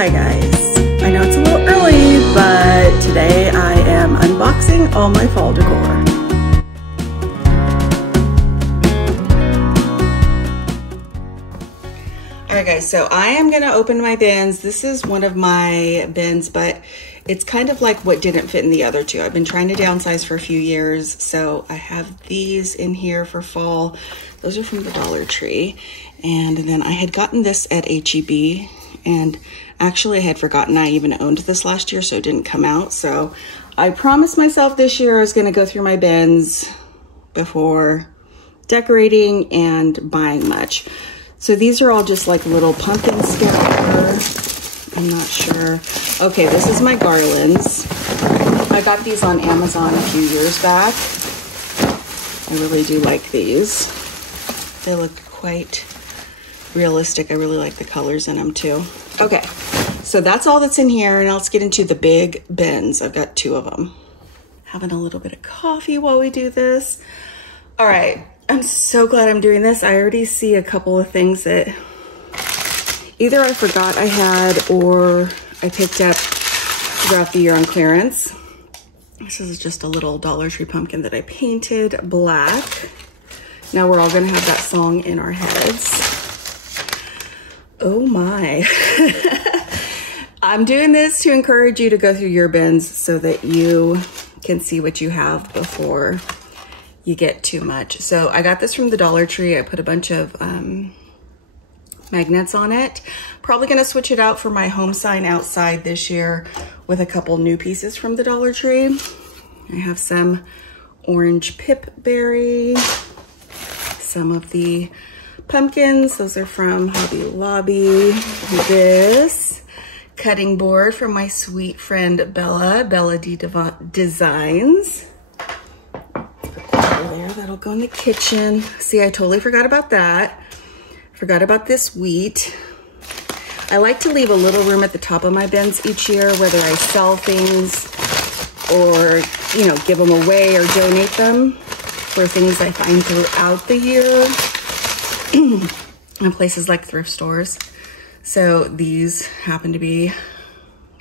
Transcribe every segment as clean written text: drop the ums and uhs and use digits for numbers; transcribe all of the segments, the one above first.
Hi guys, I know it's a little early, but today I am unboxing all my fall decor. Alright guys, so I am going to open my bins. This is one of my bins, but it's kind of like what didn't fit in the other two. I've been trying to downsize for a few years, so I have these in here for fall. Those are from the Dollar Tree. And then I had gotten this at HEB, and actually I had forgotten I even owned this last year, so it didn't come out. So I promised myself this year I was going to go through my bins before decorating and buying much. So these are all just like little pumpkin scatter. I'm not sure. Okay, this is my garlands. I got these on Amazon a few years back. I really do like these. They look quite realistic. I really like the colors in them too. Okay, so that's all that's in here. Now let's get into the big bins. I've got two of them. Having a little bit of coffee while we do this. All right, I'm so glad I'm doing this. I already see a couple of things that either I forgot I had or I picked up throughout the year on clearance. This is just a little Dollar Tree pumpkin that I painted black. Now we're all gonna have that song in our heads. Oh my. I'm doing this to encourage you to go through your bins so that you can see what you have before you get too much. So I got this from the Dollar Tree. I put a bunch of magnets on it. Probably gonna switch it out for my home sign outside this year with a couple new pieces from the Dollar Tree. I have some orange pipberry, some of the pumpkins. Those are from Hobby Lobby. This cutting board from my sweet friend Bella Designs. Over there, that'll go in the kitchen. See, I totally forgot about that. Forgot about this wheat. I like to leave a little room at the top of my bins each year, whether I sell things or, you know, give them away or donate them for things I find throughout the year in places like thrift stores. So these happen to be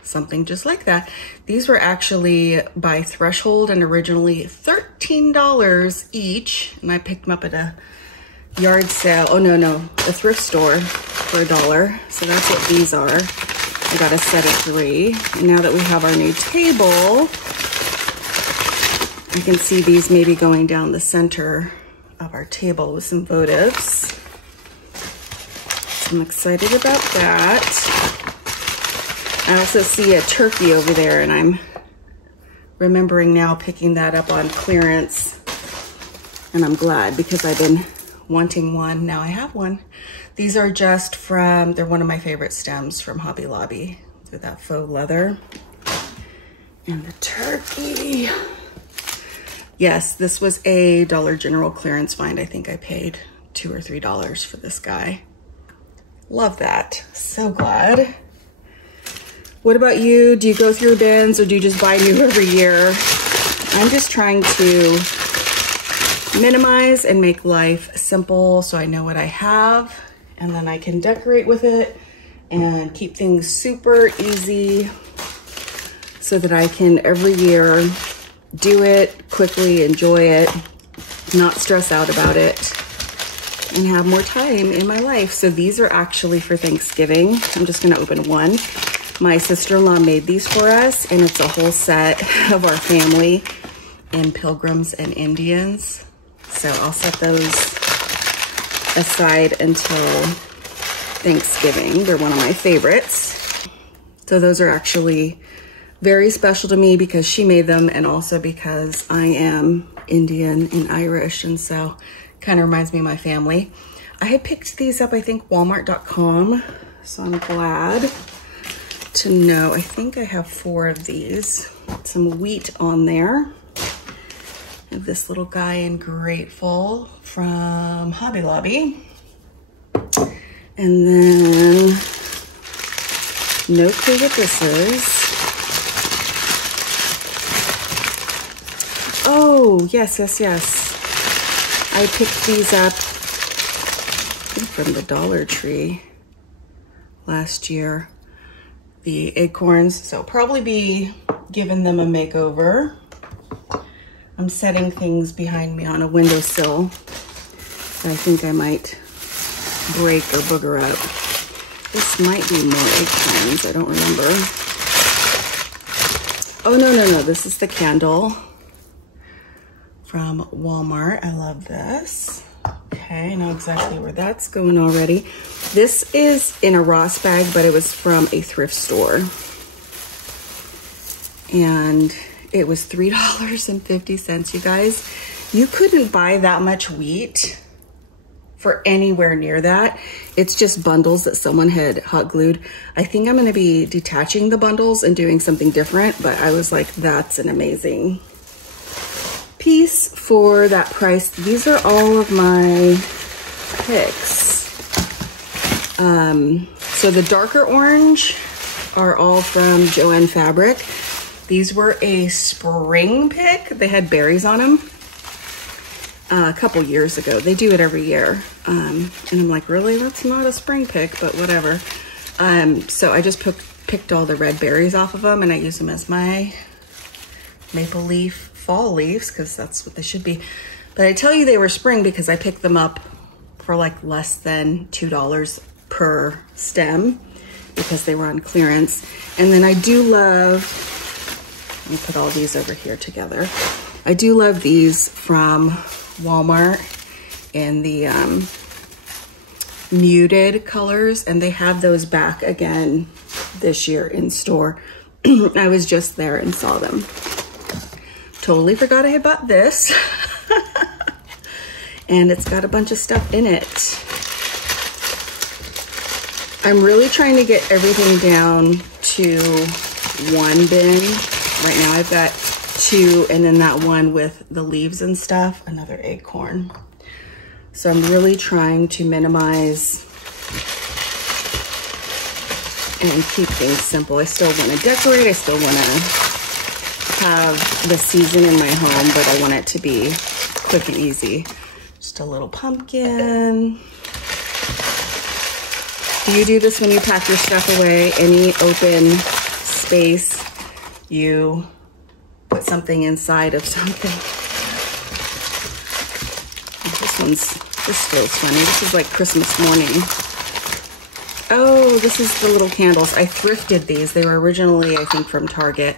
something just like that. These were actually by Threshold and originally $13 each, and I picked them up at a yard sale. Oh no, a thrift store for $1. So that's what these are. I got a set of 3. And now that we have our new table, you can see these maybe going down the center of our table with some votives. So I'm excited about that. I also see a turkey over there, and I'm remembering now picking that up on clearance. And I'm glad because I've been wanting one. Now I have one. These are just from, they're one of my favorite stems from Hobby Lobby with that faux leather. And the turkey. Yes, this was a Dollar General clearance find. I think I paid $2 or $3 for this guy. Love that. So glad. What about you? Do you go through bins or do you just buy new every year? I'm just trying to minimize and make life simple so I know what I have and then I can decorate with it and keep things super easy so that I can every year do it quickly, enjoy it, not stress out about it, and have more time in my life. So these are actually for Thanksgiving. I'm just gonna open one. My sister-in-law made these for us, and it's a whole set of our family in Pilgrims and Indians. So I'll set those aside until Thanksgiving. They're one of my favorites. So those are actually very special to me because she made them and also because I am Indian and Irish, and so kind of reminds me of my family. I had picked these up, I think, Walmart.com, so I'm glad to know. I think I have 4 of these. Some wheat on there. I have this little guy in Grateful from Hobby Lobby. And then, no clue what this is. Oh, yes. I picked these up, I think from the Dollar Tree last year. the acorns. So I'll probably be giving them a makeover. I'm setting things behind me on a windowsill that I think I might break or booger up. This might be more acorns, I don't remember. Oh, no, this is the candle from Walmart. I love this. Okay, I know exactly where that's going already. This is in a Ross bag, but it was from a thrift store. And it was $3.50, you guys. You couldn't buy that much wheat for anywhere near that. It's just bundles that someone had hot glued. I think I'm gonna be detaching the bundles and doing something different, but I was like, that's an amazing piece for that price. These are all of my picks. So the darker orange are all from Joann Fabric. These were a spring pick. They had berries on them a couple years ago. They do it every year. And I'm like, really? That's not a spring pick, but whatever. So I just picked all the red berries off of them and I use them as my maple leaf fall leaves because that's what they should be. But I tell you they were spring because I picked them up for like less than $2 per stem because they were on clearance. And then I do love, let me put all these over here together. I do love these from Walmart in the muted colors, and they have those back again this year in store. I was just there and saw them. Totally forgot I had bought this. And it's got a bunch of stuff in it. I'm really trying to get everything down to one bin. Right now I've got two, and then that one with the leaves and stuff, another acorn. So I'm really trying to minimize and keep things simple. I still want to decorate. I still want to have the season in my home, but I want it to be quick and easy. Just a little pumpkin. Do you do this when you pack your stuff away? Any open space, you put something inside of something. This feels funny. This is like Christmas morning. Oh, this is the little candles. I thrifted these. They were originally, I think, from Target,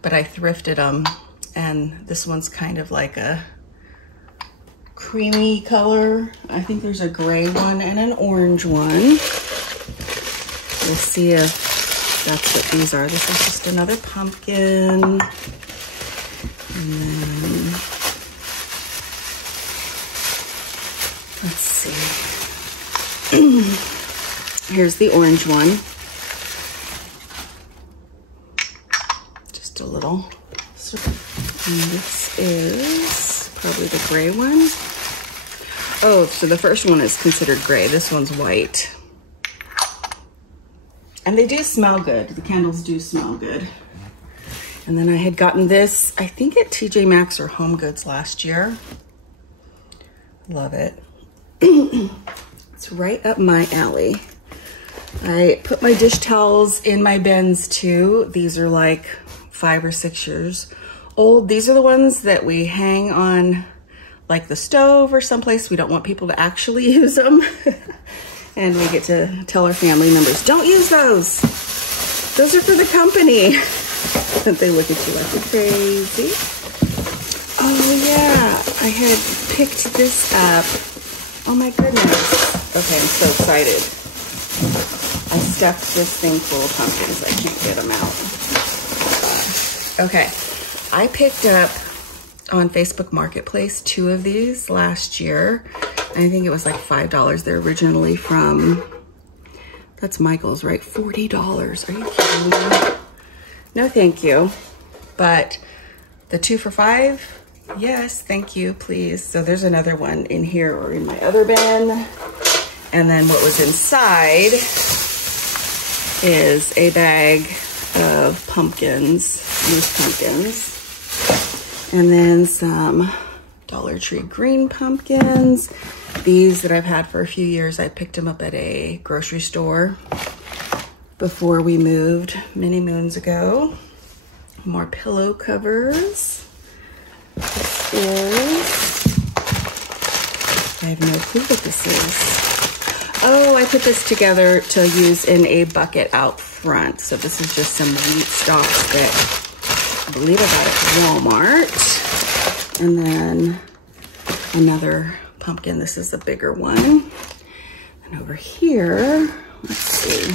but I thrifted them. And this one's kind of like a creamy color. I think there's a gray one and an orange one. We'll see if that's what these are. This is just another pumpkin. And then, let's see. Here's the orange one. Just a little. And this is probably the gray one. Oh, so the first one is considered gray. This one's white. And they do smell good. The candles do smell good. And then I had gotten this, I think at TJ Maxx or Home Goods last year. Love it. It's right up my alley. I put my dish towels in my bins too. These are like 5 or 6 years old. These are the ones that we hang on like the stove or someplace. We don't want people to actually use them. And we get to tell our family members, don't use those. Those are for the company. And they look at you like you're crazy. Oh yeah, I had picked this up. Oh my goodness. Okay, I'm so excited. I stuffed this thing full of pumpkins. I can't get them out. Okay, I picked up on Facebook Marketplace 2 of these last year. I think it was like $5. They're originally from, that's Michael's, right? $40. Are you kidding me? No, thank you. But the 2 for $5, yes, thank you, please. So there's another one in here or in my other bin. And then what was inside is a bag of pumpkins, loose pumpkins. And then some Dollar Tree green pumpkins. These that I've had for a few years, I picked them up at a grocery store. before we moved many moons ago. More pillow covers. This is, I have no clue what this is. Oh, I put this together to use in a bucket out front. So this is just some wheat stalks that I believe I got at Walmart. And then another pumpkin. This is a bigger one. And over here, let's see.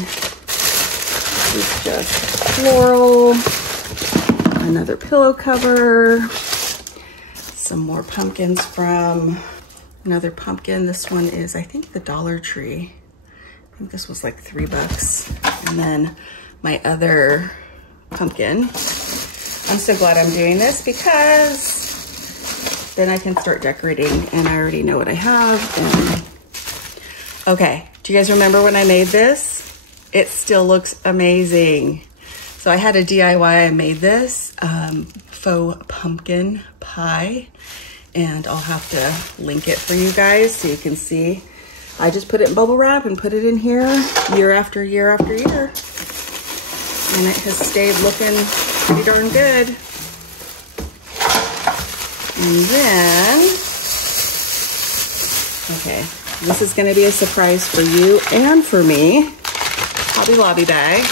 This is just floral. Another pillow cover. Some more pumpkins from another pumpkin. This one is, I think, the Dollar Tree. I think this was like $3. And then my other pumpkin. I'm so glad I'm doing this because then I can start decorating and I already know what I have. And okay, do you guys remember when I made this? It still looks amazing. So I had a DIY, I made this faux pumpkin pie, and I'll have to link it for you guys so you can see. I just put it in bubble wrap and put it in here year after year after year. And it has stayed looking pretty darn good. And then, okay, this is gonna be a surprise for you and for me. Hobby Lobby bag.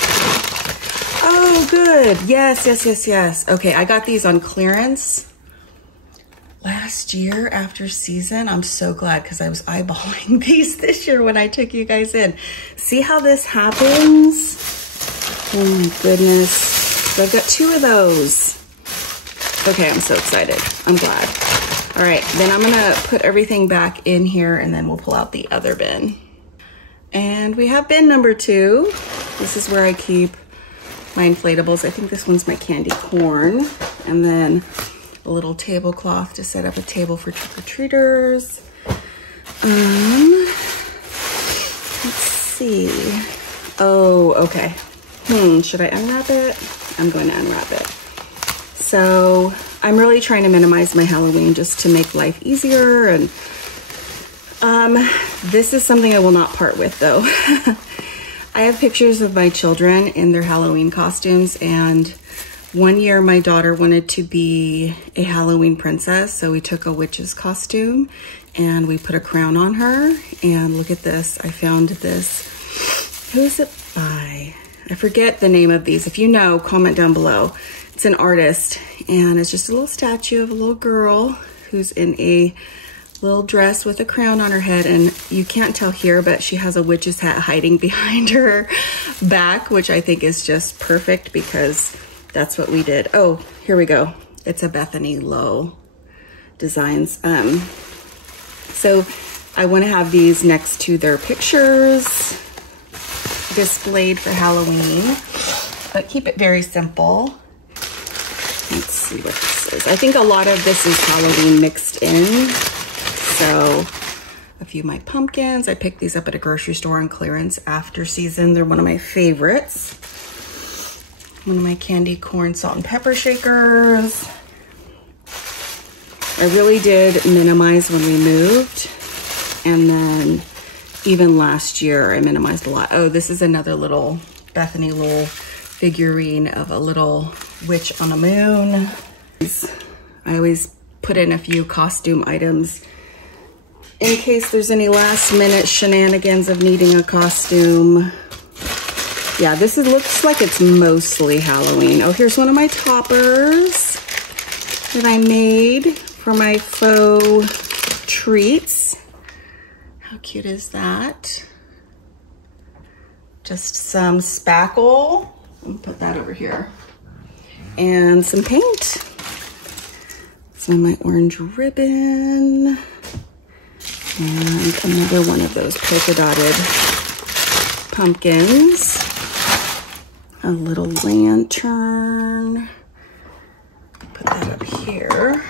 Oh, good. Yes, yes, yes, yes. Okay, I got these on clearance last year after season. I'm so glad because I was eyeballing these this year when I took you guys in. See how this happens? Oh my goodness. So I've got 2 of those. Okay, I'm so excited. I'm glad. All right, then I'm gonna put everything back in here and then we'll pull out the other bin. And we have bin number 2. This is where I keep my inflatables. I think this one's my candy corn. And then a little tablecloth to set up a table for trick-or-treaters. Let's see. Oh, okay. Should I unwrap it? I'm going to unwrap it. So I'm really trying to minimize my Halloween just to make life easier. And this is something I will not part with though. I have pictures of my children in their Halloween costumes, and one year my daughter wanted to be a Halloween princess, so we took a witch's costume and we put a crown on her. And look at this, I found this. Who is it by? I forget the name of these. If you know, comment down below. It's an artist, and it's just a little statue of a little girl who's in a little dress with a crown on her head, and you can't tell here, but she has a witch's hat hiding behind her back, which I think is just perfect because that's what we did. Oh, here we go. It's a Bethany Lowe Designs. So I want to have these next to their pictures displayed for Halloween, but keep it very simple. Let's see what this is. I think a lot of this is Halloween mixed in. So a few of my pumpkins. I picked these up at a grocery store on clearance after season. They're one of my favorites. One of my candy corn salt and pepper shakers. I really did minimize when we moved. And then even last year, I minimized a lot. Oh, this is another little Bethany Lowe figurine of a little witch on a moon. I always put in a few costume items in case there's any last minute shenanigans of needing a costume. Yeah, this looks like it's mostly Halloween. Oh, here's one of my toppers that I made for my faux treats. How cute is that? Just some spackle. I'll put that over here. And some paint. Some of my orange ribbon. And another one of those polka dotted pumpkins. A little lantern. Put that up here.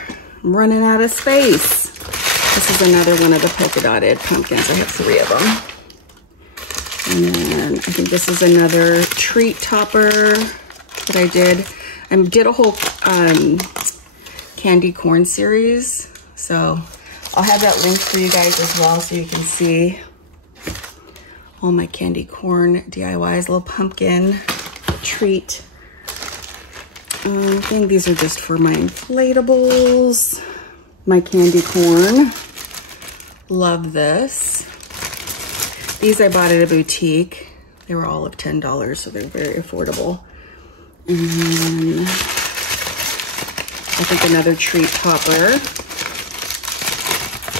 I'm running out of space. This is another one of the polka dotted pumpkins. I have 3 of them. And then I think this is another treat topper that I did. I did a whole candy corn series. So I'll have that linked for you guys as well so you can see all my candy corn DIYs, little pumpkin treat. I think these are just for my inflatables, my candy corn. Love this. These I bought at a boutique. They were all of $10, so they're very affordable. And then I think another treat topper.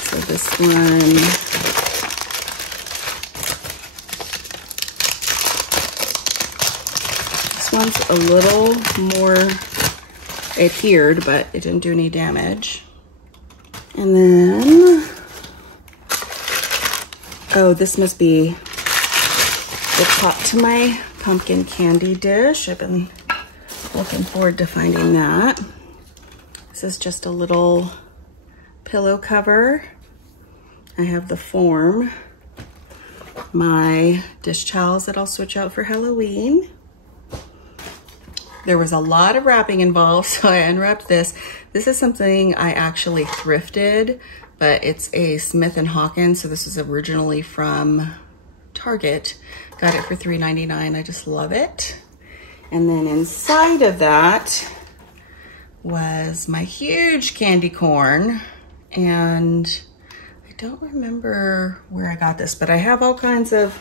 So this one, this one's a little more adhered, but it didn't do any damage. And then, oh, this must be the top to my pumpkin candy dish. I've been looking forward to finding that. This is just a little pillow cover. I have the form, my dish towels that I'll switch out for Halloween. There was a lot of wrapping involved, so I unwrapped this. This is something I actually thrifted, but it's a Smith & Hawkins, so this is originally from Target. Got it for $3.99. I just love it. And then inside of that was my huge candy corn, and I don't remember where I got this, but I have all kinds of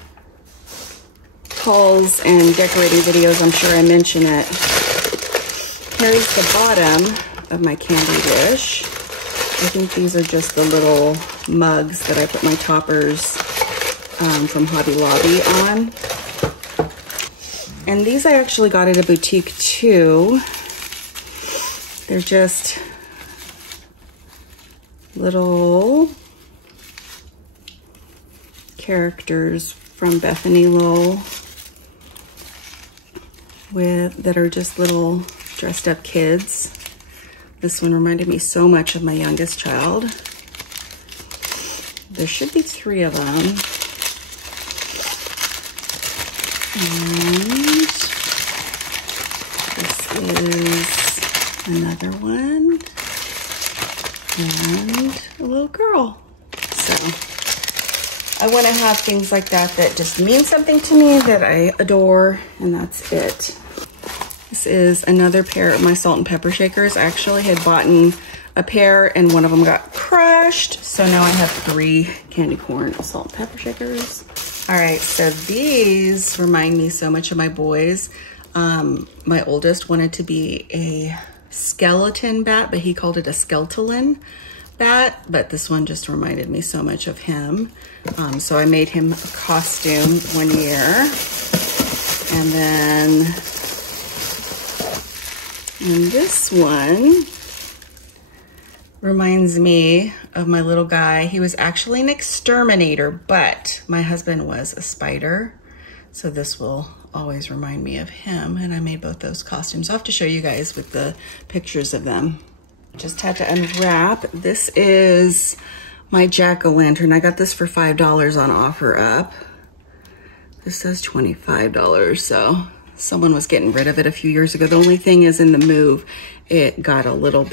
hauls and decorating videos. I'm sure I mention it. Here's the bottom of my candy dish. I think these are just the little mugs that I put my toppers from Hobby Lobby on. And these I actually got at a boutique too. They're just little characters from Bethany Lowell that are just little dressed up kids. This one reminded me so much of my youngest child. There should be 3 of them. And this is another one. And a little girl. So I want to have things like that that just mean something to me, that I adore, and that's it. This is another pair of my salt and pepper shakers. I actually had bought a pair and one of them got crushed, so now I have 3 candy corn salt and pepper shakers. All right, so these remind me so much of my boys. My oldest wanted to be a skeleton bat, but he called it a skeletalin bat, but this one just reminded me so much of him. So I made him a costume one year. And then this one reminds me of my little guy. He was actually an exterminator, but my husband was a spider. So this will always remind me of him. And I made both those costumes. I'll have to show you guys with the pictures of them. Just had to unwrap. This is my jack-o'-lantern. I got this for $5 on OfferUp. This says $25, so someone was getting rid of it a few years ago. The only thing is in the move, it got a little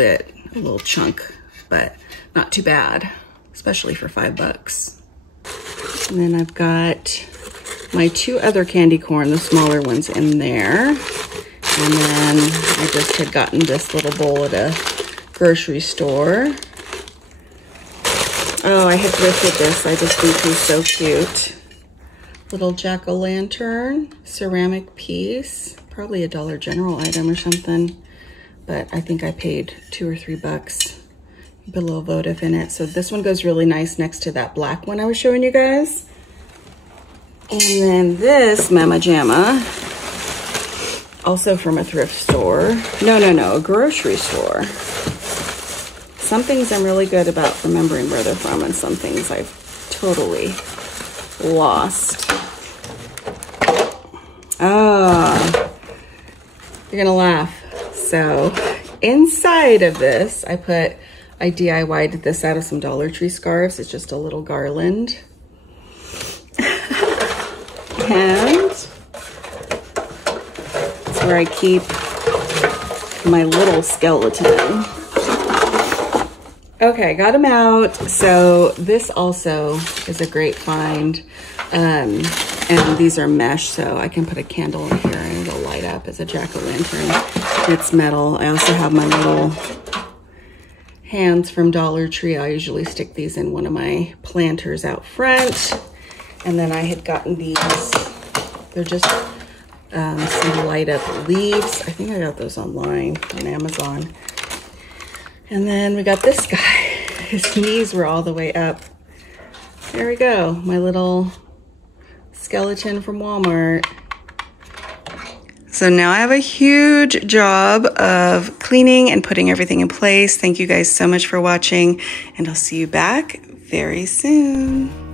chunk, but not too bad, especially for $5. And then I've got my 2 other candy corn, the smaller ones in there. And then I just had gotten this little bowl at a grocery store. Oh, I had thrifted this. I just think he's so cute. Little jack-o'-lantern, ceramic piece, probably a Dollar General item or something, but I think I paid $2 or $3. Put a little votive in it. So this one goes really nice next to that black one I was showing you guys. And then this Mama Jamma, also from a thrift store. No, a grocery store. Some things I'm really good about remembering where they're from, and some things I've totally lost. Oh, you're gonna laugh. So inside of this, I DIY'd this out of some Dollar Tree scarves. It's just a little garland. And it's where I keep my little skeleton. Okay, got them out. So this also is a great find. And these are mesh, so I can put a candle in here and it'll light up as a jack-o'-lantern. It's metal. I also have my little hands from Dollar Tree. I usually stick these in one of my planters out front. And then I had gotten these. They're just some light up leaves. I think I got those online on Amazon. And then we got this guy. His knees were all the way up. There we go, my little skeleton from Walmart. So now I have a huge job of cleaning and putting everything in place. Thank you guys so much for watching, and I'll see you back very soon.